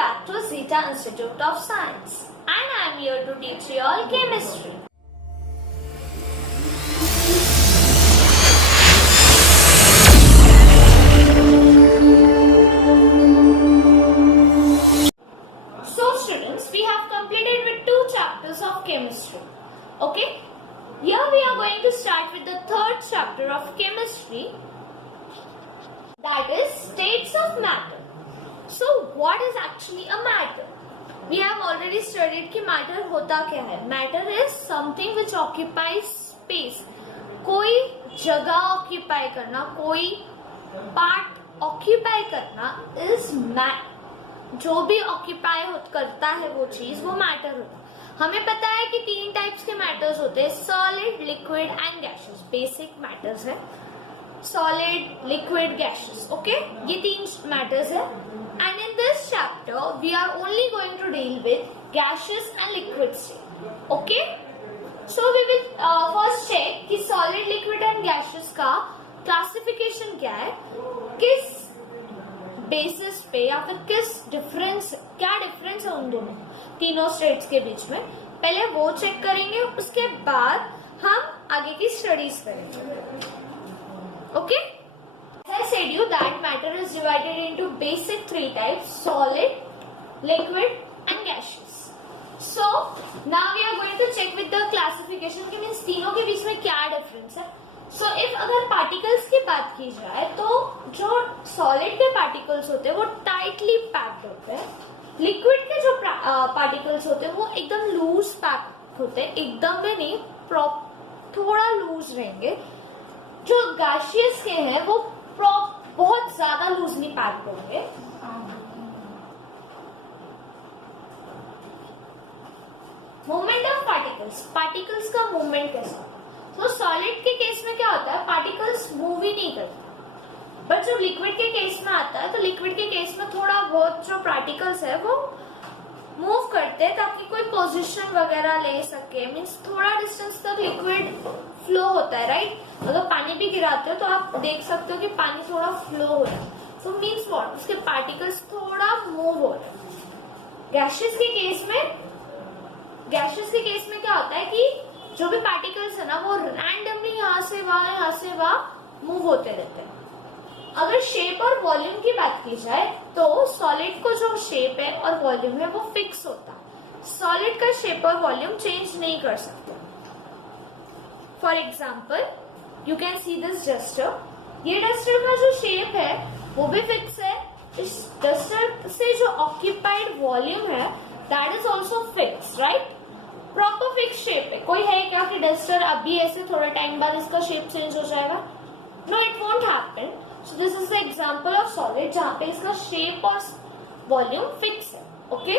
back to Zeta Institute of Science, and I am here to teach you all chemistry. So students, we have completed with 2 chapters of chemistry. Okay? Here we are going to start with the 3rd chapter of chemistry, that is states of matter. So what is actually a matter? We have already studied कि matter होता क्या है. Matter is something which occupies space. कोई जगह occupy करना, कोई part occupy करना is matter. जो भी occupy करता है वो चीज वो matter होता है. हमें पता है कि 3 टाइप्स के मैटर्स होते हैं, solid, liquid and gases. Basic matters है सॉलिड, लिक्विड, गैसेस. ओके, ये 3 मैटर्स है. And in this chapter we are only going to deal with gases and liquid state. Okay, so we will first check कि solid, liquid and gases का classification क्या है, किस basis पे या फिर क्या डिफरेंस है उन दोनों तीनों स्टेट्स के बीच में. पहले वो चेक करेंगे, उसके बाद हम आगे की स्टडीज करेंगे. Okay, as I said you that matter is divided into basic 3 types: solid, liquid and gaseous. So now we are going to check with the classification कि मीन्स तीनों के बीच में क्या डिफरेंस है. So if अगर particles की बात की जाए तो जो सॉलिड के पार्टिकल्स होते हैं वो टाइटली पैक्ड होते हैं. लिक्विड के जो पार्टिकल्स होते हैं वो एकदम लूज पैक होते हैं, एकदम में नहीं, थोड़ा लूज रहेंगे. जो गैसियस के हैं वो बहुत ज्यादा लूजली पैक्ड होंगे. मूवमेंट ऑफ पार्टिकल्स का मूवमेंट कैसा. तो सॉलिड के केस में क्या होता है, पार्टिकल्स मूव ही नहीं करते. बट जब लिक्विड के केस में आता है तो लिक्विड के केस में थोड़ा बहुत जो पार्टिकल्स है वो मूव करते हैं ताकि कोई पोजीशन वगैरह ले सके. मींस थोड़ा डिस्टेंस तक लिक्विड फ्लो होता है, राइट. अगर पानी भी गिराते हो तो आप देख सकते हो कि पानी थोड़ा फ्लो हो रहा है. सो मीन्स व्हाट, उसके पार्टिकल्स थोड़ा मूव हो रहे हैं. गैसेस के केस में क्या होता है कि जो भी पार्टिकल्स है ना वो रैंडमली यहाँ से वहां मूव होते रहते हैं. अगर शेप और वॉल्यूम की बात की जाए तो सॉलिड को जो शेप है और वॉल्यूम है वो फिक्स होता है. सॉलिड का शेप और वॉल्यूम चेंज नहीं कर सकते. For example you can see this duster. ये डस्टर का जो शेप है वो भी फिक्स है. इस डस्टर से जो ऑक्यूपाइड वॉल्यूम है that is also fix, right. Proper fix shape है. कोई है क्या कि डस्टर अभी ऐसे थोड़े टाइम बाद इसका शेप चेंज हो जाएगा? No, it won't happen. So this is the example of solid जहां पे इसका शेप और वॉल्यूम फिक्स है. ओके,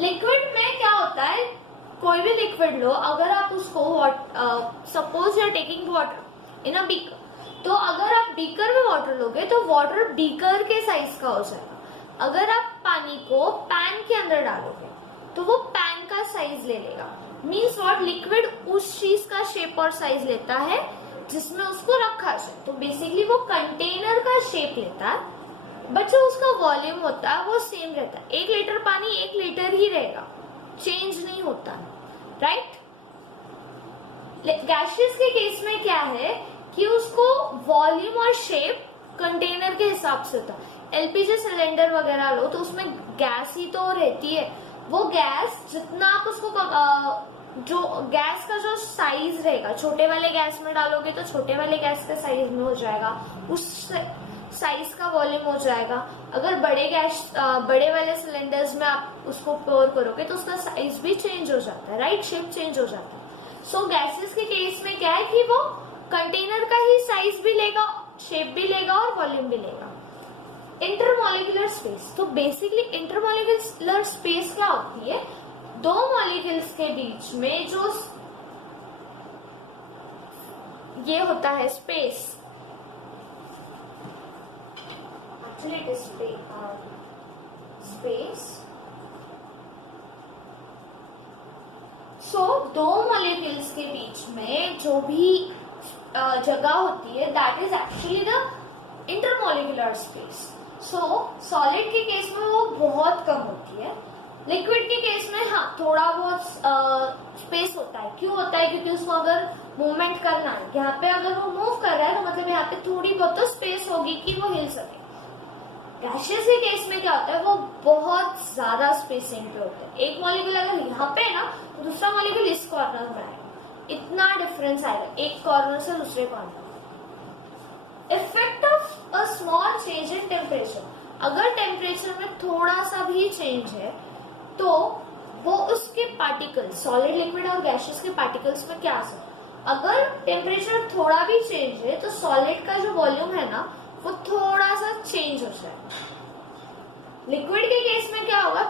लिक्विड में क्या होता है, कोई भी लिक्विड लो, अगर आप उसको suppose you are taking water in a beaker, तो अगर आप बीकर में वाटर लोगे तो वाटर बीकर के साइज का हो जाएगा. अगर आप पानी को पैन के अंदर डालोगे तो वो पैन का साइज ले लेगा. मीन्स व्हाट, लिक्विड उस चीज का शेप और साइज लेता है जिसमें उसको रखा जाए. तो बेसिकली वो कंटेनर का शेप लेता है, बट जो उसका वॉल्यूम होता है वो सेम रहता है. 1 लीटर पानी 1 लीटर ही रहेगा, चेंज नहीं होता, राइट. गैसेस के केस में क्या है कि उसको वॉल्यूम और शेप कंटेनर के हिसाब से होता है. एलपीजी सिलेंडर वगैरह लो तो उसमें गैस ही तो रहती है. वो गैस जितना आप उसको जो गैस का जो साइज रहेगा, छोटे वाले गैस में डालोगे तो छोटे वाले गैस के साइज में हो जाएगा, उस साइज का वॉल्यूम हो जाएगा. अगर बड़े वाले सिलेंडर्स में आप उसको पोर करोगे तो उसका साइज भी चेंज हो जाता है, राइट. शेप चेंज हो जाता है. सो गैसेस के केस में क्या है कि वो कंटेनर का ही साइज भी लेगा, शेप भी लेगा और वॉल्यूम भी लेगा. Intermolecular space. तो बेसिकली इंटरमॉलिक्यूलर स्पेस क्या होती है, 2 मॉलिक्यूल्स के बीच में जो ये होता है space, actually it is space. So 2 molecules के बीच में जो भी जगह होती है that is actually the intermolecular space. So solid के केस में वो बहुत कम होती है। लिक्विड के केस में हाँ थोड़ा बहुत स्पेस होता है। क्यों होता है? क्योंकि उसको अगर मूवमेंट करना है, यहाँ पे अगर वो मूव कर रहा है तो मतलब यहाँ पे थोड़ी बहुत तो स्पेस होगी कि वो हिल सके। गैशियस के केस में क्या होता है, वो बहुत ज्यादा स्पेसिंग पे होता है। एक मॉलिक्यूल अगर यहाँ पे है ना तो दूसरा मॉलिक्यूल इस कॉर्नर में आएगा, इतना डिफरेंस आएगा एक कॉर्नर से दूसरे corner. Effect of a small change in temperature, अगर टेम्परेचर में थोड़ा सा भी चेंज है तो वो उसके पार्टिकल्स, सॉलिड लिक्विड और गैशियस के पार्टिकल्स में क्या असर, अगर टेम्परेचर थोड़ा भी चेंज है तो सॉलिड का जो वॉल्यूम है ना वो थोड़ा सा चेंज हो जाएगा। लिक्विड के केस में क्या होगा,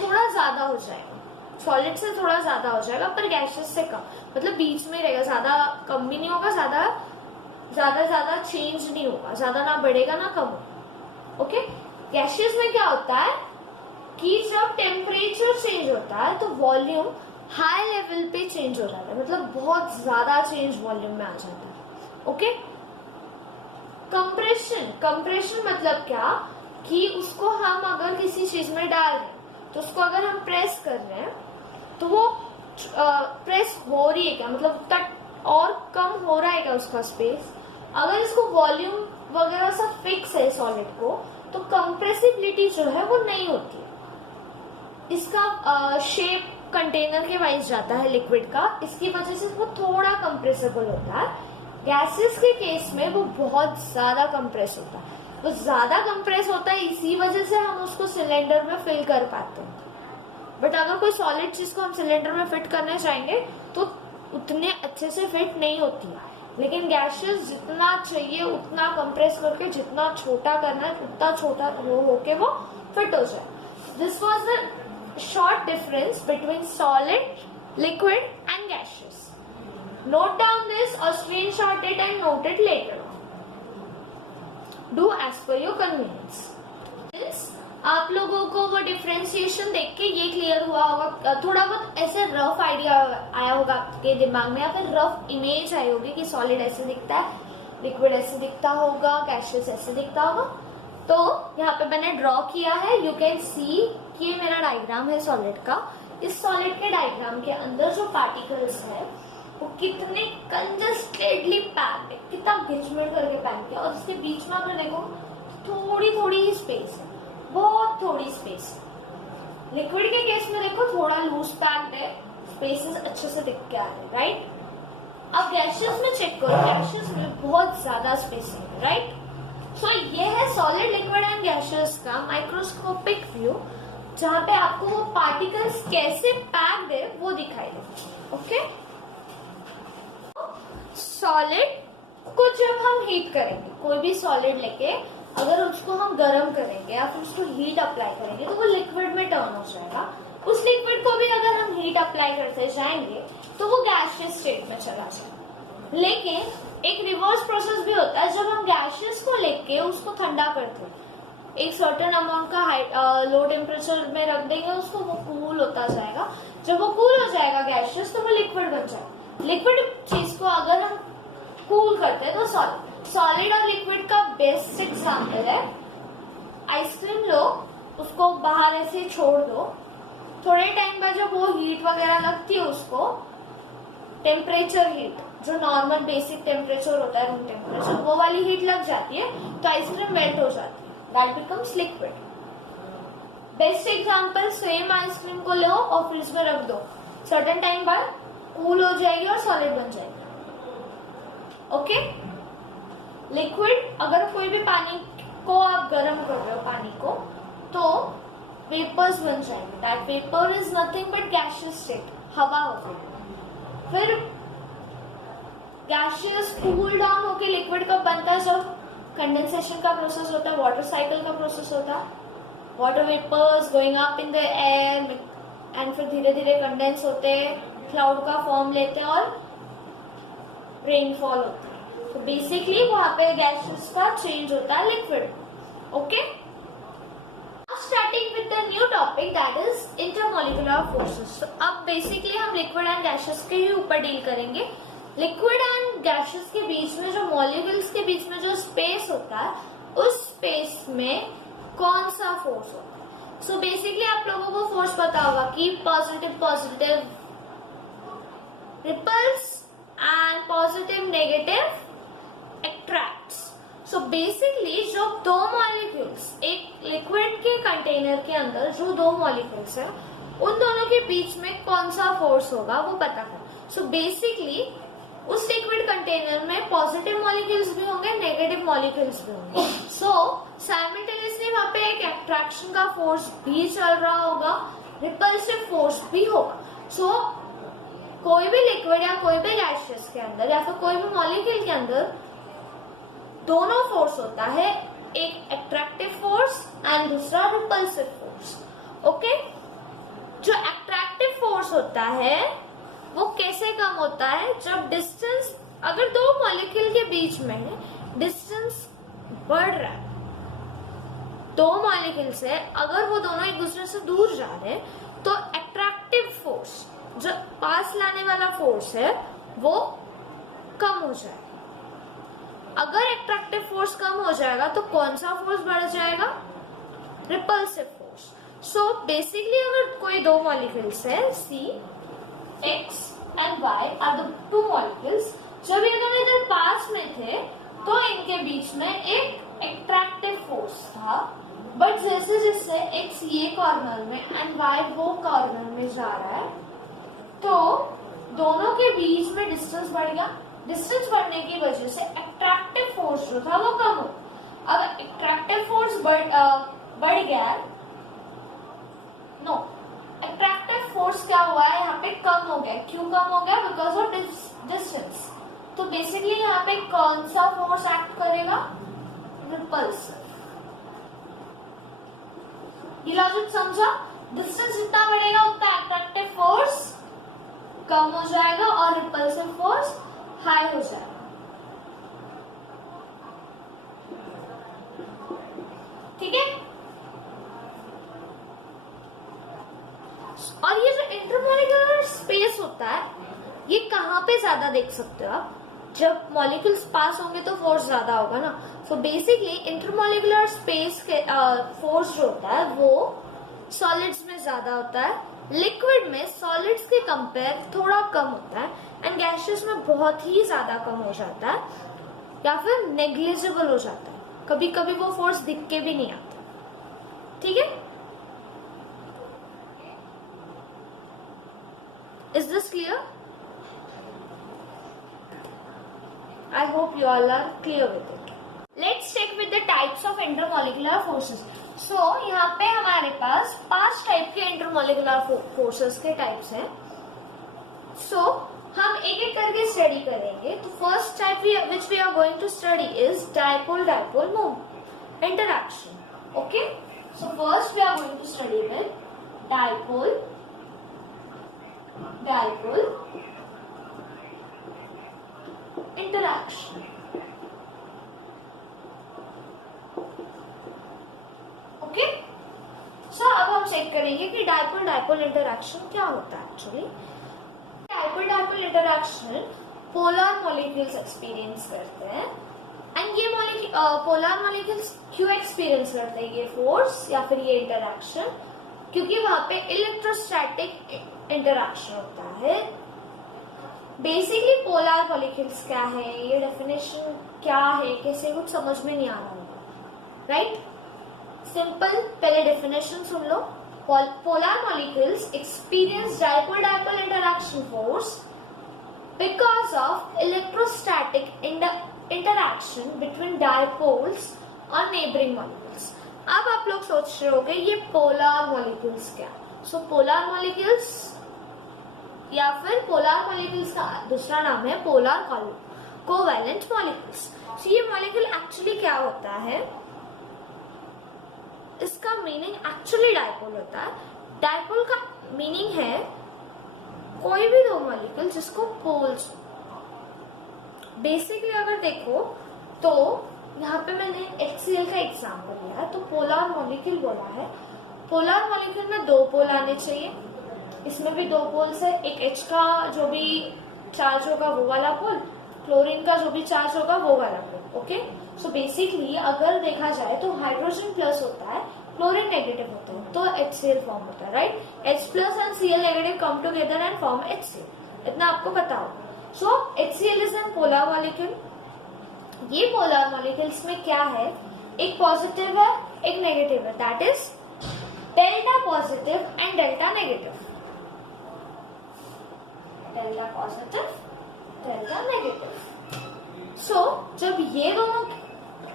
थोड़ा ज्यादा हो जाएगा, सॉलिड से थोड़ा ज्यादा हो जाएगा पर गैशियस से कम, मतलब बीच में रहेगा, ज्यादा कम भी नहीं होगा, ज्यादा चेंज नहीं होगा, ज्यादा ना बढ़ेगा ना कम होगा। ओके, गैशियस में क्या होता है कि जब टेम्परेचर चेंज होता है तो वॉल्यूम हाई लेवल पे चेंज हो जाता है, मतलब बहुत ज्यादा चेंज वॉल्यूम में आ जाता है। ओके, कंप्रेशन मतलब क्या कि उसको हम अगर किसी चीज में डाल रहे हैं तो उसको अगर हम प्रेस कर रहे हैं तो वो प्रेस हो रही है क्या, मतलब उतना और कम हो रहा है क्या उसका स्पेस। अगर इसको वॉल्यूम वगैरह सब फिक्स है सॉलिड को तो कंप्रेसिबिलिटी जो है वो नहीं होती है। इसका शेप कंटेनर के वाइज जाता है लिक्विड का, इसकी वजह से वो थोड़ा कंप्रेसिबल होता है। गैसेस के केस में वो बहुत ज्यादा कंप्रेस होता है, वो ज्यादा कंप्रेस होता है, इसी वजह से हम उसको सिलेंडर में फिल कर पाते हैं। बट अगर कोई सॉलिड चीज को हम सिलेंडर में फिट करना चाहेंगे तो उतने अच्छे से फिट नहीं होती है। लेकिन गैसेस जितना चाहिए उतना कंप्रेस करके जितना छोटा करना है उतना छोटा होके वो फिट हो जाए। This was the short difference between solid, liquid and gaseous. Note down this or screenshot it and note it later on. Do as per your convenience. आप लोगों को वो डिफ्रेंसिएशन देख के ये क्लियर हुआ होगा, थोड़ा बहुत ऐसे रफ आइडिया आया होगा आपके दिमाग में या फिर रफ इमेज आई होगी कि सॉलिड ऐसे दिखता है, लिक्विड ऐसे दिखता होगा, गैसियस ऐसे दिखता होगा। तो यहाँ पे मैंने ड्रॉ किया है, यू कैन सी कि ये मेरा डायग्राम है सॉलिड का। इस सॉलिड के डायग्राम के अंदर जो पार्टिकल्स है वो कितने कंजस्टेडली पैक्ड है, कितना घिचमिट करके पैक किया, और इसके बीच में अगर देखो थोड़ी थोड़ी ही स्पेस है, बहुत थोड़ी स्पेस है। लिक्विड के केस में देखो थोड़ा लूज पैक्ड है, स्पेसेस अच्छे से दिख के आ रहे हैं, राइट। अब गैसियस में चेक करो, गैसियस में बहुत ज्यादा स्पेसिंग है, राइट। सो ये है सॉलिड, लिक्विड एंड गैसियस का माइक्रोस्कोपिक व्यू, जहां पे आपको वो पार्टिकल्स कैसे पैक्ड है वो दिखाई दे। ओके, सॉलिड को जब हम हीट करेंगे, कोई भी सॉलिड लेके अगर उसको हम गर्म करेंगे या फिर उसको हीट अप्लाई करेंगे तो वो लिक्विड में टर्न हो जाएगा। उस लिक्विड को भी अगर हम हीट अप्लाई करते जाएंगे तो वो गैसियस स्टेट में चला जाएगा। लेकिन एक रिवर्स प्रोसेस भी होता है, जब हम गैसियस को लेके उसको ठंडा करते हैं, एक सर्टेन अमाउंट का लो टेम्परेचर में रख देंगे उसको, वो कूल होता जाएगा। जब वो कूल हो जाएगा गैसियस तो वो लिक्विड बन जाएगा। लिक्विड चीज को अगर हम कूल करते हैं तो सॉलिड और लिक्विड का बेस्ट एग्जाम्पल है आइसक्रीम। लो, उसको बाहर ऐसे छोड़ दो, थोड़े टाइम बाद जब वो हीट वगैरह लगती है उसको, टेम्परेचर हीट जो नॉर्मल बेसिक टेम्परेचर होता है, रूम टेम्परेचर, वो वाली हीट लग जाती है तो आइसक्रीम मेल्ट हो जाती है, that becomes liquid. Best example, same ice cream को लो और फ्रिज में रख दो, सर्टेन टाइम बाद कूल हो जाएगी और सॉलिड बन जाएगी। ओके, लिक्विड, अगर कोई भी पानी को आप गर्म कर रहे हो पानी को, तो वेपर्स बन जाएंगे, that vapour is nothing but gaseous state, हवा हो जाएगी। फिर गैसियस कूल डाउन होके लिक्विड कब बनता है, जब कंडेंसेशन का प्रोसेस होता है, वाटर साइकिल का प्रोसेस होता है, water vapours going up in the air and फिर धीरे धीरे कंडेंस होते हैं, क्लाउड का फॉर्म लेते हैं और रेनफॉल होता है। तो बेसिकली वहां पे गैसियस का चेंज होता है liquid. Okay, starting with the new topic that is intermolecular forces. अब बेसिकली हम लिक्विड एंड गैसियस के ही ऊपर डील करेंगे। लिक्विड एंड गैसियस के बीच में जो मॉलिक्यूल्स के बीच में जो स्पेस होता है, उस स्पेस में कौन सा फोर्स होता है। सो बेसिकली आप लोगों को फोर्स पता होगा कि positive positive repels and positive negative attracts. So basically जो दो मॉलिक्यूल्स, एक लिक्विड के कंटेनर के अंदर जो दो मॉलिक्यूल्स है, उन दोनों के बीच में कौन सा फोर्स होगा वो पता कर। सो बेसिकली उस लिक्विड कंटेनर में पॉजिटिव मॉलिक्यूल्स भी होंगे, नेगेटिव मॉलिक्यूल्स भी होंगे। सो साइमल्टेनियसली वहां पे एक अट्रैक्शन का फोर्स भी चल रहा होगा, रिपल्सिव फोर्स भी होगा। सो कोई भी लिक्विड या कोई भी गैसियस के अंदर या फिर कोई भी मॉलिक्यूल के अंदर दोनों फोर्स होता है, एक अट्रैक्टिव फोर्स एंड दूसरा रिपल्सिव फोर्स। ओके, जो अट्रैक्टिव फोर्स होता है वो कैसे कम होता है, जब डिस्टेंस, अगर दो मॉलिक्यूल के बीच में डिस्टेंस बढ़ रहा है, दो मॉलिक्यूल से अगर वो दोनों एक दूसरे से दूर जा रहे हैं, तो अट्रैक्टिव फोर्स, जो पास लाने वाला फोर्स है, वो कम हो जाएगा। अगर अट्रैक्टिव फोर्स कम हो जाएगा तो कौन सा फोर्स बढ़ जाएगा, रिपल्सिव फोर्स। सो बेसिकली अगर कोई दो मॉलिक्यूल्स है, C, X and Y are the two molecules, जब ये दोनों इधर पास में थे तो इनके बीच में एक अट्रैक्टिव फोर्स था, बट जैसे जैसे X ये कॉर्नर में एंड Y वो कॉर्नर में जा रहा है, तो दोनों के बीच में डिस्टेंस बढ़ गया। डिस्टेंस बढ़ने की वजह से अट्रैक्टिव फोर्स जो था वो कम हो। अब अट्रैक्टिव फोर्स बढ़ गया, नो, अट्रैक्टिव फोर्स क्या हुआ है यहाँ पे, कम हो गया। क्यों कम हो गया, बिकॉज ऑफ डिस्टेंस। तो बेसिकली यहाँ पे कौन सा फोर्स एक्ट करेगा, रिपल्सिव। ये लॉजिक समझा, डिस्टेंस जितना बढ़ेगा उतना अट्रैक्टिव फोर्स कम हो जाएगा और रिपल्सिव फोर्स हाई हो जाएगा। ठीक है, और ये जो इंटरमॉलिक्यूलर स्पेस होता है, ये कहाँ पे ज्यादा देख सकते हो आप, जब मॉलिक्यूल्स पास होंगे तो फोर्स ज्यादा होगा ना। सो बेसिकली इंटरमॉलिक्यूलर स्पेस के फोर्स जो होता है वो सॉलिड्स में ज्यादा होता है, लिक्विड में सॉलिड्स के कंपेयर थोड़ा कम होता है, एंड गैसियस में बहुत ही ज्यादा कम हो जाता है या फिर नेग्लिजिबल हो जाता है। कभी कभी वो फोर्स दिख के भी नहीं आता। ठीक है, is this clear? I hope you all are clear with it. Let's check with the types of intermolecular forces. So यहाँ पे हमारे पास 5 टाइप के इंटरमोलिकुलर फोर्सेस के टाइप्स हैं. So हम एक एक करके स्टडी करेंगे. तो first type which we are going to study is dipole-dipole interaction. Okay? So first we are going to study with dipole interaction. Okay, so अब हम चेक करेंगे कि डाइपोल डाइपोल इंटरैक्शन क्या होता है actually. Dipole dipole interaction polar molecules experience करते हैं. And ये पोलर मॉलिक्यूल्स क्यों एक्सपीरियंस करते हैं ये फोर्स या फिर ये इंटरैक्शन? क्योंकि वहां पे इलेक्ट्रोस्टैटिक इंटरैक्शन होता है. बेसिकली पोलर मॉलिक्यूल्स क्या है, ये डेफिनेशन क्या है, कैसे कुछ समझ में नहीं आ रहा होगा, राइट? सिंपल, पहले definition soon low. Polar molecules experience dipole dipole interaction force because of electrostatic interaction between dipoles और नेबरिंग मॉलिक्यूल्स. अब आप लोग सोच रहे होंगे ये पोलर मॉलिक्यूल्स क्या? सो पोलर मॉलिक्यूल्स या फिर पोलर मॉलिक्यूल्स का दूसरा नाम है पोलर कोवैलेंट मॉलिक्यूल्स. सो ये मॉलिक्यूल एक्चुअली क्या होता है, इसका मीनिंग एक्चुअली डाइपोल होता है. डाइपोल का मीनिंग है कोई भी दो मॉलिक्यूल जिसको पोल्स. बेसिकली अगर देखो तो यहाँ पे मैंने HCl का एग्जाम्पल लिया है, तो पोलर मॉलिक्यूल बोला है. पोलर मॉलिक्यूल में दो पोल आने चाहिए. इसमें भी दो पोल्स है. एक H का जो भी चार्ज होगा वो वाला पोल, क्लोरीन का जो भी चार्ज होगा वो वाला पोल. ओके, सो बेसिकली अगर देखा जाए तो हाइड्रोजन प्लस होता है, क्लोरीन नेगेटिव होता है, तो HCl फॉर्म होता है, right? H plus and Cl negative come together and form HCl, इतना आपको पता होगा। सो HCl is an polar molecule. ये पोलर मॉलिक्यूल्स में क्या है, एक पॉजिटिव है एक नेगेटिव है, that is delta positive and delta negative, delta positive delta negative. So जब ये दोनों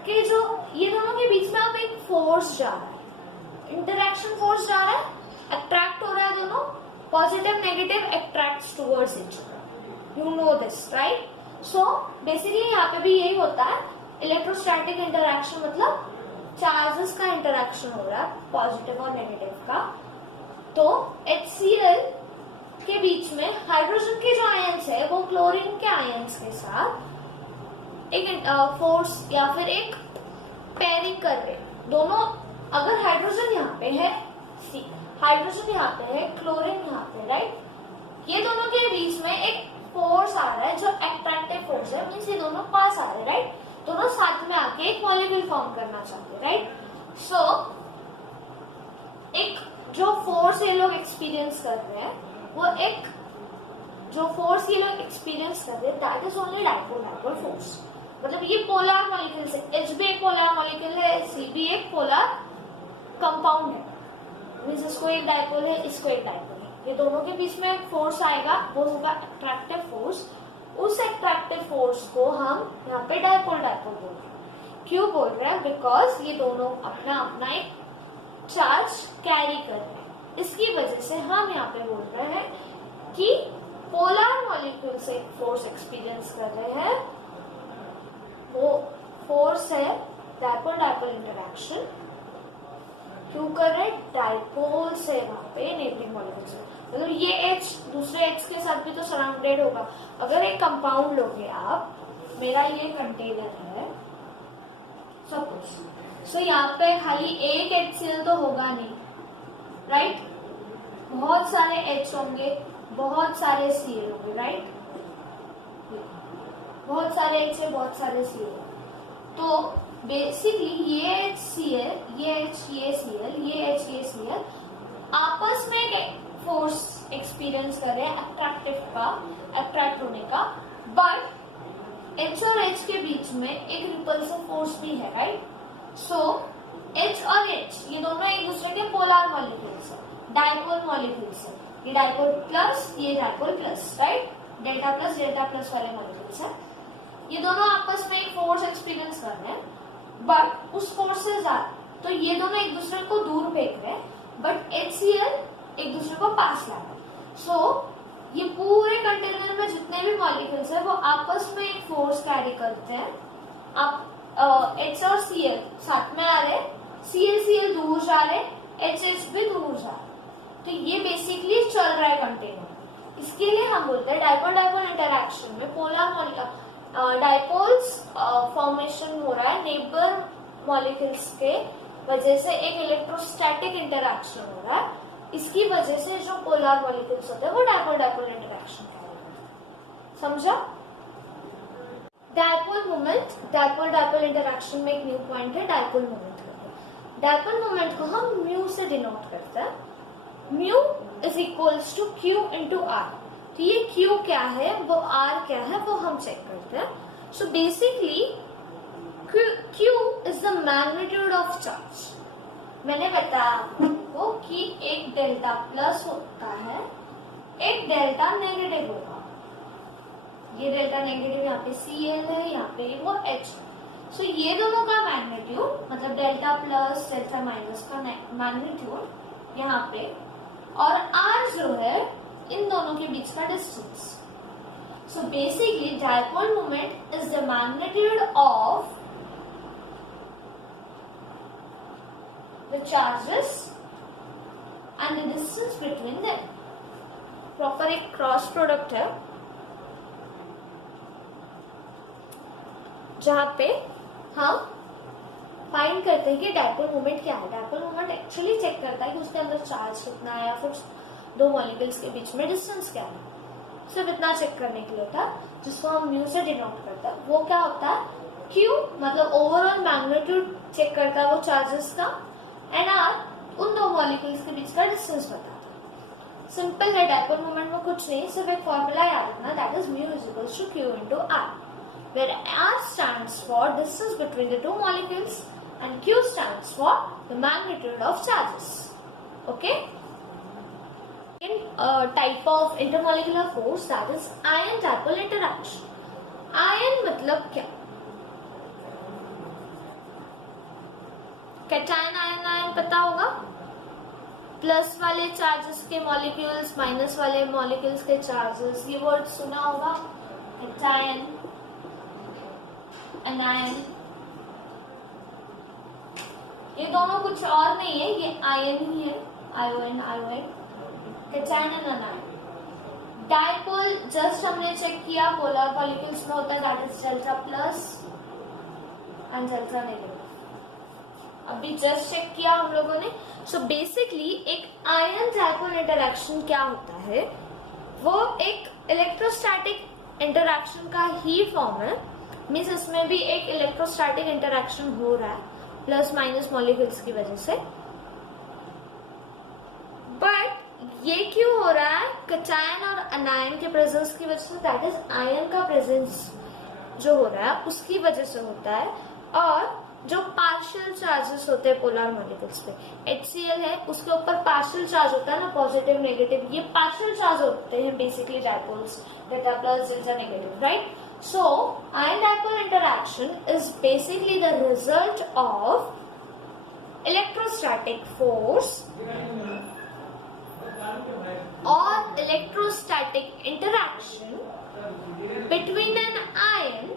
के बीच में अब एक फोर्स जा रहा है, इंटरैक्शन फोर्स जा रहा है, अट्रैक्ट हो रहा है, दोनों positive negative attracts towards each other, you know this, right? So basically यहाँ पे भी यही होता है, इलेक्ट्रोस्टैटिक इंटरैक्शन मतलब चार्जेस का इंटरैक्शन हो रहा है, पॉजिटिव और नेगेटिव का। तो HCl के बीच में हाइड्रोजन के जो आयंस है वो क्लोरीन के आयंस के साथ एक फोर्स या फिर एक पेयरिंग कर रहे, दोनों अगर हाइड्रोजन यहाँ पे है, हाइड्रोजन यहाँ पे है, क्लोरीन यहाँ पे, राइट? ये दोनों के बीच में एक फोर्स आ रहा है जो अट्रैक्टिव फोर्स है, मीन्स ये दोनों पास आ रहे हैं, राइट? दोनों साथ में आके एक मॉलिक्यूल फॉर्म करना चाहते हैं, राइट? सो एक जो फोर्स ये लोग एक्सपीरियंस कर रहे हैं, वो एक जो फोर्स ये लोग एक्सपीरियंस कर रहे हैं, that is only dipole force. मतलब ये पोलर मॉलिक्यूल है, H भी एक पोलर मॉलिक्यूल है, C भी एक पोलर कंपाउंड है, मीन्स इसको एक डाइपोल है, इसको एक डाइपोल है, ये दोनों के बीच में एक फोर्स आएगा, वो होगा अट्रैक्टिव फोर्स। उस अट्रैक्टिव फोर्स को हम यहाँ पे डाइपोल डाइपोल बोल रहे हैं। क्यों बोल रहे हैं? बिकॉज ये दोनों अपना अपना एक चार्ज कैरी कर रहे हैं, इसकी वजह से हम यहाँ पे बोल रहे हैं कि पोलर मॉलिक्यूल से फोर्स एक्सपीरियंस कर रहे हैं, वो फोर्स है डाइपोल डाइपोल इंटरैक्शन। क्यों कर रहे हैं? डाइपोल से वहां पे नेबरिंग मॉलिक्यूल से, मतलब ये H दूसरे H के साथ भी तो सराउंडेड होगा। अगर एक कंपाउंड लोगे आप, मेरा ये कंटेनर है सपोज, सो यहाँ पे खाली एक HCl तो होगा नहीं, राइट? बहुत सारे H होंगे, बहुत सारे Cl होंगे, राइट? बहुत सारे H है, बहुत सारे Cl। तो बेसिकली ये HCl, ये H, ये Cl, ये H, ये Cl आपस में एक फोर्स एक्सपीरियंस कर रहे हैं, अट्रैक्टिव का, अट्रैक्ट होने का, बट H और H के बीच में एक रिपल्सिव फोर्स भी है, राइट? सो H और H ये दोनों एक दूसरे के पोलर मॉलिक्यूल्स है, डाइपोल मॉलिक्यूल्स है, ये डाइपोल प्लस, ये dipole plus, right? Delta plus वाले मॉलिक्यूल्स है। ये दोनों आपस में एक फोर्स एक्सपीरियंस कर रहे हैं, बट उस फोर्स से ज्यादा, तो ये दोनों एक दूसरे को दूर फेंक रहे हैं, बट HCl एक दूसरे को पास ला रहे हैं। सो ये पूरे कंटेनर में जितने भी मॉलिक्यूल्स है वो आपस में एक फोर्स कैरी करते हैं। आप H और Cl साथ में आ रहे, Cl दूर जा रहे, H भी दूर जा रहे, तो ये बेसिकली चल रहा है कंटेनर। इसके लिए हम बोलते हैं डाइपोल डाइपोल इंटरैक्शन में पोलर डाइपोल्स फॉर्मेशन हो रहा है, नेबर मॉलिक्यूल्स के वजह से एक इलेक्ट्रोस्टैटिक इंटरैक्शन हो रहा है। इसकी वजह से जो पोलर मॉलिक्यूल्स होते हैं वो डाइपोल डाइपोल इंटरैक्शन है। समझा? Dipole moment, dipole dipole interaction में एक न्यू पॉइंट है डाइपोल मोमेंट का। डाइपोल मोमेंट को हम म्यू से डिनोट करते हैं। Mu is equals to Q into R। तो ये Q क्या है, वो R क्या है, वो हम चेक करते हैं। So basically Q is the magnitude of charge. मैंने बताया आपको कि एक डेल्टा प्लस होता है, एक डेल्टा नेगेटिव होगा। ये डेल्टा नेगेटिव यहाँ पे Cl है, यहाँ पे वो H। सो ये दोनों का मैग्नीट्यूड मतलब डेल्टा प्लस डेल्टा माइनस का मैग्नीट्यूड यहाँ पे, और R जो है इन दोनों के बीच का distance. So basically dipole moment is the magnitude of the charges and the distance between them. Proper एक क्रॉस प्रोडक्ट है जहां पे हम फाइंड करते हैं कि डाइपोल मोमेंट क्या है। डाइपोल मोमेंट एक्चुअली चेक करता है कि उसके अंदर चार्ज कितना है या फिर दो मॉलिक्यूल्स के बीच में डिस्टेंस क्या है। सिर्फ इतना चेक करने के लिए होता है, जिसको हम म्यू से डिनोट करते हैं। वो क्या होता है Q मतलब ओवरऑल मैग्नीट्यूड चेक करता है वो चार्जेस का, एंड R उन दो मॉलिक्यूल्स के बीच का डिस्टेंस बताता है। सिंपल है, डायपोल मोमेंट में कुछ नहीं, सिर्फ एक फॉर्मूला याद रखना, that is mu is equals to Q into R, where R stands for distance between the two molecules and Q stands for the magnitude of charges. Okay? In type of intermolecular force, that is ion dipole interaction. Ion मतलब क्या? Cation ion ion पता होगा, plus वाले charges के molecules, minus वाले molecules के charges, ये word सुना होगा, कैटायन एनायन। ये दोनों कुछ और नहीं है, ये आयन ही है, ion ion, cation and anion. Dipole just हमने चेक किया, पोलर मॉलिक्यूल्स में होता है, that is delta plus and delta negative. अभी जस्ट चेक किया हम लोगों ने। सो बेसिकली एक आयन डायपोल इंटरैक्शन क्या होता है, वो एक इलेक्ट्रोस्टैटिक इंटरैक्शन का ही फॉर्म है। मीन्स इसमें भी एक इलेक्ट्रोस्टैटिक इंटरैक्शन हो रहा है प्लस माइनस मॉलिक्यूल्स की वजह से, बट ये क्यों हो रहा है, कैटायन और अनायन के प्रेजेंस की वजह से, दैट इज आयन का प्रेजेंस जो हो रहा है उसकी वजह से होता है। और जो पार्शियल चार्जेस होते हैं पोलर मॉलिक्यूल्स पे, HCl है उसके ऊपर पार्शियल चार्ज होता है ना, पॉजिटिव नेगेटिव, ये पार्शियल चार्ज होते हैं basically dipoles, delta plus delta negative, right. So ion dipole interaction is basically the result of electrostatic force or electrostatic interaction between an ion,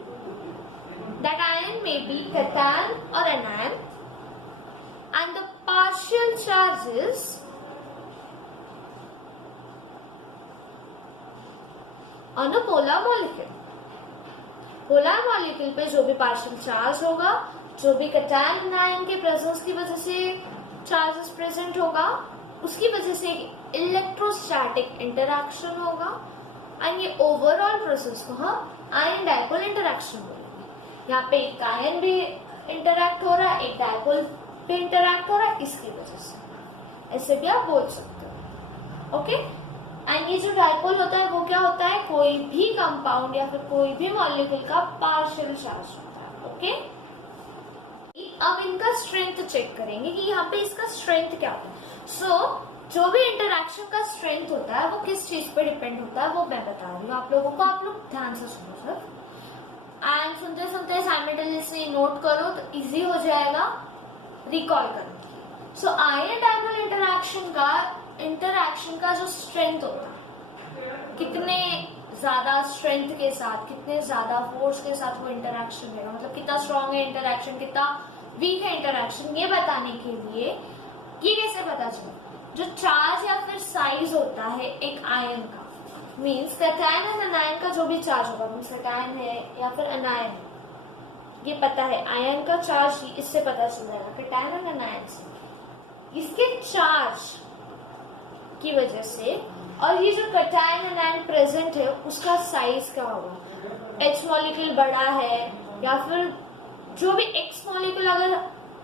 that ion may be cation or anion, and the partial charges on a polar molecule. Polar molecule पे जो भी partial charge होगा, जो भी cation ion के presence की वजह से चार्जेस प्रेजेंट होगा, उसकी वजह से इलेक्ट्रोस्टैटिक इंटरैक्शन होगा, एंड ये ओवरऑल प्रोसेस को हम आयन डायपोल इंटरैक्शन बोलेंगे। यहाँ पे एक आयन भी इंटरैक्ट हो रहा है, एक डायपोल भी इंटरैक्ट हो रहा है, इसकी वजह से ऐसे भी आप बोल सकते हो। ओके, एंड ये जो डायपोल होता है वो क्या होता है, कोई भी कंपाउंड या फिर कोई भी मॉलिक्यूल का पार्शियल चार्ज होता है। ओके, अब इनका स्ट्रेंथ चेक करेंगे कि यहाँ पे इसका स्ट्रेंथ क्या होता है। सो जो भी इंटरैक्शन का स्ट्रेंथ होता है वो किस चीज पे डिपेंड होता है वो मैं बता रही हूँ आप लोगों को, आप लोग ध्यान से सुनो सर, एंड सुनते सुनते साइमल्टेनियसली नोट करो तो इजी हो जाएगा रिकॉल करने। सो आयन डायपोल इंटरैक्शन का जो स्ट्रेंथ होता है, कितने ज्यादा स्ट्रेंथ के साथ, कितने ज्यादा फोर्स के साथ वो इंटरैक्शन है, मतलब कितना स्ट्रॉन्ग है इंटरैक्शन, कितना वीक है इंटरैक्शन, ये बताने के लिए ये कैसे पता चले, जो चार्ज या फिर साइज होता है एक आयन का, मीन्स कैटायन और अनायन का जो भी चार्ज होगा, मीन्स कैटायन है या फिर अनायन है, ये पता है आयन का चार्ज इससे पता चल जाएगा, कैटायन और अनायन से, इसके चार्ज की वजह से, और ये जो कैटायन अनायन प्रेजेंट है उसका साइज क्या होगा, H मॉलिक्यूल बड़ा है या फिर जो भी X मॉलिक्यूल, अगर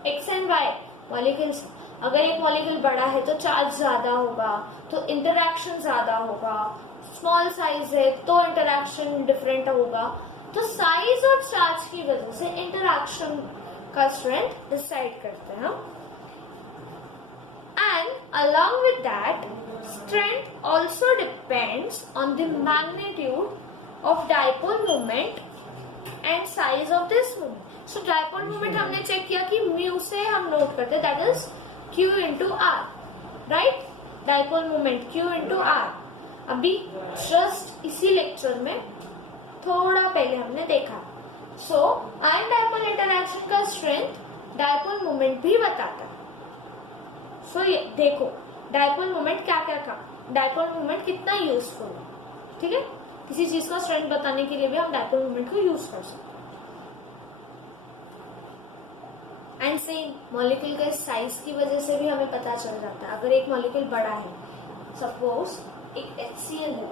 X एंड Y मॉलिक्यूल्स, अगर एक मॉलिक्यूल बड़ा है तो चार्ज ज्यादा होगा, तो इंटरैक्शन ज्यादा होगा, स्मॉल साइज है तो इंटरैक्शन डिफरेंट होगा। तो साइज और चार्ज की वजह से इंटरैक्शन का स्ट्रेंथ डिसाइड करते हैं। And along with that, strength also depends on the magnitude of dipole moment and size of this moment. So dipole moment हमने चेक किया कि म्यू से हम नोट करते, that is Q into R, right? Dipole moment Q into R। अभी just इसी lecture में थोड़ा पहले हमने देखा। सो आयन डायपोल इंटरैक्शन का स्ट्रेंथ डायपोल मोमेंट भी बताता है। सो ये देखो डायपोल मोमेंट क्या क्या था, डायपोल मोमेंट कितना यूजफुल है, ठीक है, किसी चीज का स्ट्रेंथ बताने के लिए भी हम डायपोल मोमेंट को यूज कर सकते हैं। एंड सेम मॉलिक्यूल के साइज की वजह से भी हमें पता चल जाता है। अगर एक मॉलिक्यूल बड़ा है, सपोज एक HCl है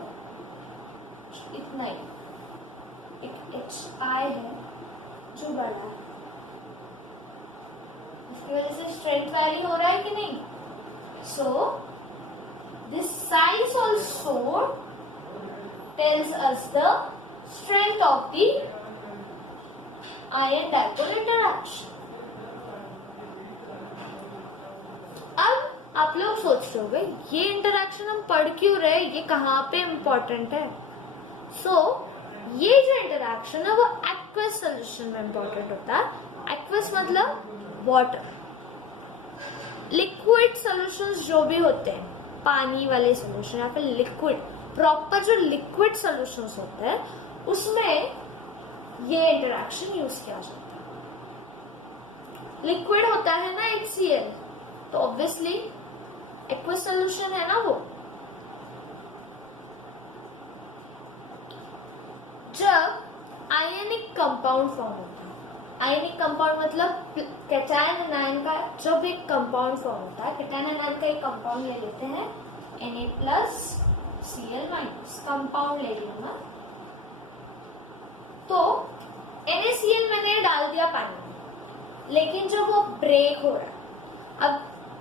इतना ही, एक HI है जो बड़ा है, इसकी वजह से स्ट्रेंथ वैरी हो रहा है कि नहीं? So this size also tells us the strength of the ion dipole interaction. अब आप लोग सोच रहे होंगे ये इंटरैक्शन हम पढ़ क्यों रहे, ये कहाँ पे इम्पोर्टेंट है? ये जो इंटरैक्शन है वो एक्वस सॉल्यूशन में इम्पोर्टेंट होता है। एक्वस मतलब वाटर। लिक्विड सॉल्यूशंस जो भी होते हैं, पानी वाले सॉल्यूशन या फिर लिक्विड, प्रॉपर जो लिक्विड सॉल्यूशंस होते हैं उसमें ये इंटरैक्शन यूज किया जाता है। लिक्विड होता है ना HCl, तो ऑब्वियसली एक्वस सॉल्यूशन है ना वो। जब आयनिक कंपाउंड फॉर्म होता है, आयनिक कंपाउंड मतलब कैटायन एनायन का जब एक कंपाउंड फॉर्म होता है, कैटायन एनायन का एक कंपाउंड ले लेते हैं Na+Cl- कंपाउंड ले लिया ना, तो NaCl मैंने डाल दिया पानी में, लेकिन जब वो ब्रेक हो रहा है, अब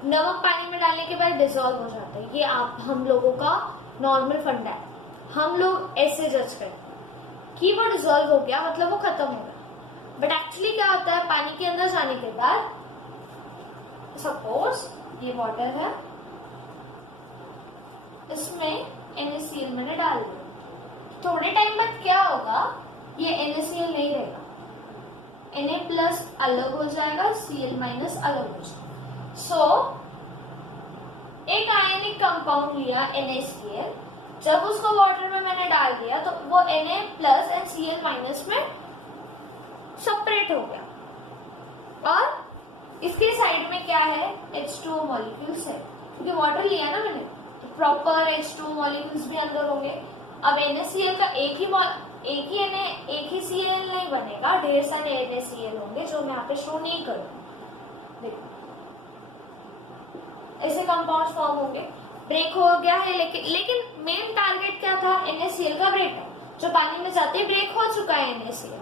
नमक पानी में डालने के बाद डिसॉल्व हो जाता है, ये आप हम लोगों का नॉर्मल फंडा है। हम लोग ऐसे जज करते हैं कि वो डिसॉल्व हो गया मतलब वो खत्म हो गया, बट एक्चुअली क्या होता है, पानी के अंदर जाने के बाद सपोज ये वाटर है, इसमें NaCl मैंने डाल दिया, थोड़े टाइम बाद क्या होगा, ये NaCl नहीं रहेगा, Na+ अलग हो जाएगा, Cl- अलग हो जाएगा। एक आयनिक कंपाउंड लिया NaCl, जब उसको वाटर में मैंने डाल दिया तो वो Na+ एंड Cl- में सेपरेट हो गया, और इसके साइड में क्या है, H2O मॉलिक्यूल्स है, क्योंकि वाटर लिया ना मैंने, तो प्रॉपर H2O मॉलिक्यूल्स भी अंदर होंगे। अब NaCl का एक ही Cl नहीं बनेगा, ढेर सारे NaCl होंगे जो मैं यहाँ पे शो नहीं करूँ। देखो ऐसे कंपाउंड फॉर्म होंगे, ब्रेक हो गया है, लेकिन मेन टारगेट क्या था, NaCl का ब्रेक है, जो पानी में जाते ही ब्रेक हो चुका है NaCl।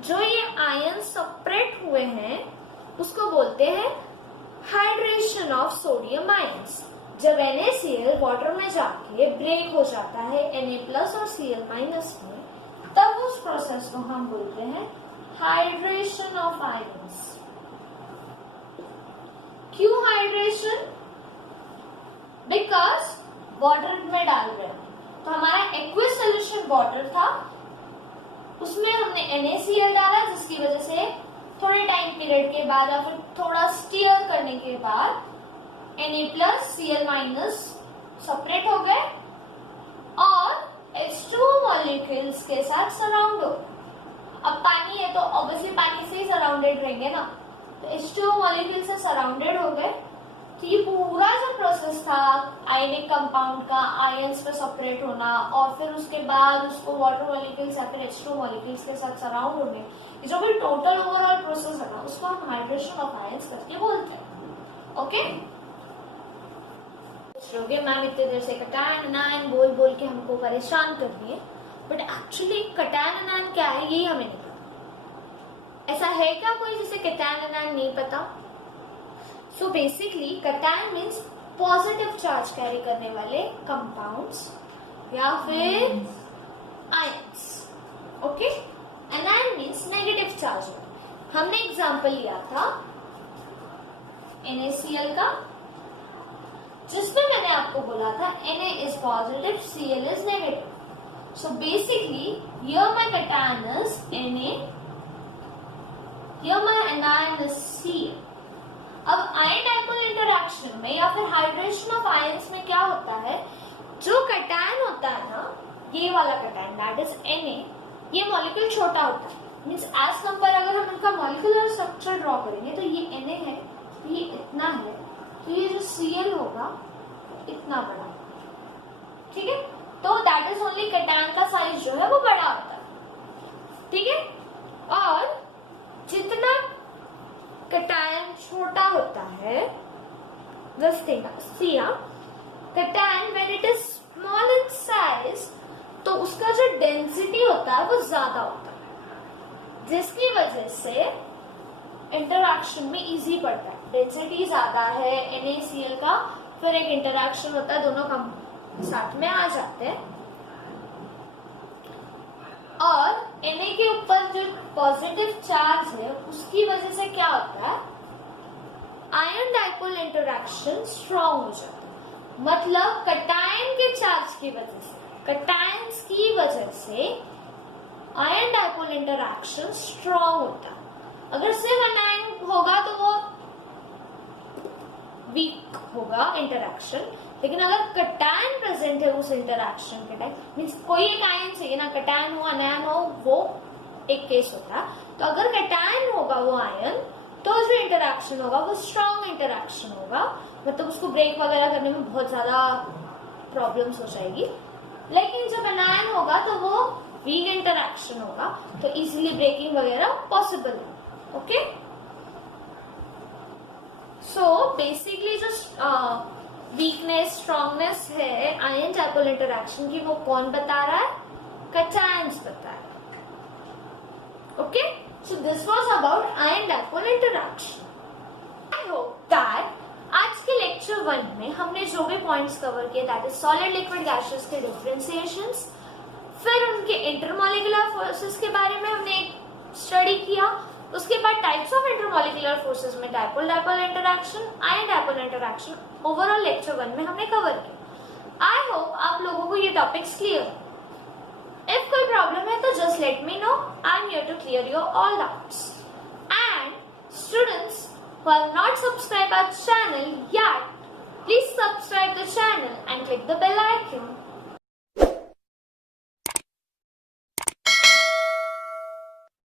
जो ये आयन सेपरेट हुए हैं उसको बोलते हैं हाइड्रेशन ऑफ सोडियम आयंस। जब NaCl वाटर में जाके ब्रेक हो जाता है Na+ और Cl- में, तब उस प्रोसेस को हम बोलते हैं हाइड्रेशन ऑफ आयंस। क्यों हाइड्रेशन? बिकॉज वाटर में डाल रहे हैं, तो हमारा एक्वस सोल्यूशन वाटर था, उसमें हमने NaCl डाला, जिसकी वजह से थोड़े टाइम पीरियड के बाद या फिर थोड़ा स्टीयर करने के बाद Na+ Cl- सेपरेट हो गए और H2O मॉलिक्यूल्स के साथ सराउंड हो गए। अब पानी है तो ऑब्वियसली पानी से ही सराउंडेड रहेंगे ना, तो H2O मॉलिक्यूल से सराउंडेड हो गए। तो ये पूरा जो प्रोसेस था आयनिक कंपाउंड का आयंस में सेपरेट होना और फिर उसके बाद उसको वाटर मॉलिक्यूल्स या फिर H2O मॉलिक्यूल्स के साथ सराउंड होने, ये जो भी टोटल ओवरऑल प्रोसेस है ना, उसको हम हाइड्रेशन ऑफ आयंस करके बोलते हैं। ओके, मैम इतने देर से कैटायन एनायन बोल बोल के हमको परेशान कर रही है, बट एक्चुअली कैटायन एनायन क्या है यही हमें नहीं पता। ऐसा है क्या कोई जिसे कैटायन एनायन नहीं पता? So basically cation means positive charge carry करने वाले कंपाउंड्स या फिर ions. Okay, anion means negative charge. हमने एग्जांपल लिया था NaCl का, जिसमें मैंने आपको बोला था Na is positive, Cl is negative. So basically, here my cation is Na, here my anion is Cl. अब आयन डाइपोल इंटरैक्शन में या फिर हाइड्रेशन ऑफ आयंस में क्या होता है, जो कैटायन होता है ना, ये वाला कैटायन दैट इज Na, ये मॉलिक्यूल छोटा होता है, मीन्स एज कंपेयर अगर हम इनका मॉलिक्यूलर स्ट्रक्चर ड्रॉ करेंगे तो ये Na है, ये इतना है, तो ये जो Cl होगा इतना बड़ा, ठीक है। तो दैट इज ओनली कैटायन का साइज जो है वो बड़ा होता है, ठीक है। और जितना कैटायन छोटा होता है, this thing C cation when it is small in size, तो उसका जो डेंसिटी होता है वो ज्यादा होता है, जिसकी वजह से इंटरैक्शन में इजी पड़ता है। डेंसिटी ज्यादा है NaCl का, फिर एक इंटरैक्शन होता है, दोनों कम साथ में आ जाते हैं। और Na के ऊपर जो पॉजिटिव चार्ज है उसकी वजह से क्या होता है, आयन डाइपोल इंटरैक्शन स्ट्रॉन्ग हो जाता है। मतलब कटायन के चार्ज की वजह से, कटायंस की वजह से आयन डाइपोल इंटरैक्शन स्ट्रॉन्ग होता है। अगर सिर्फ अनायन होगा तो वो वीक होगा इंटरैक्शन, लेकिन अगर कटायन प्रेजेंट है उस इंटरैक्शन के टाइम, मीन्स कोई एक आयन चाहिए ना, कटायन हो अनायन हो, वो एक केस होता है। तो अगर कटायन होगा वो आयन, तो जो इंटरैक्शन होगा वो स्ट्रॉन्ग इंटरैक्शन होगा, मतलब उसको ब्रेक वगैरह करने में बहुत ज्यादा प्रॉब्लम्स हो जाएगी। लेकिन जब अनायन होगा तो वो वीक इंटरैक्शन होगा, तो इजीली ब्रेकिंग वगैरह पॉसिबल है। ओके, सो बेसिकली जो वीकनेस स्ट्रॉन्गनेस है आयन डाइपोल इंटरैक्शन की, वो कौन बता रहा है, कटायंस बता रहा है। Okay, so this was about ion dipole interaction. I hope that आज के लेक्चर 1 में हमने जो भी पॉइंट्स कवर किए, that is solid liquid gases के डिफरेंशिएशंस, फिर उनके इंटरमॉलिक्यूलर फोर्सेस के बारे में हमने स्टडी किया, उसके बाद टाइप्स ऑफ इंटरमॉलिक्यूलर फोर्सेस में dipole dipole interaction, ion dipole interaction overall lecture 1 में हमने कवर किया। आई होप आप लोगों को ये टॉपिक्स क्लियर। इफ कोई प्रॉब्लम है तो just let me know, I am here to clear your all doubts. And students who have not subscribed our channel yet, please subscribe the channel and click the bell icon.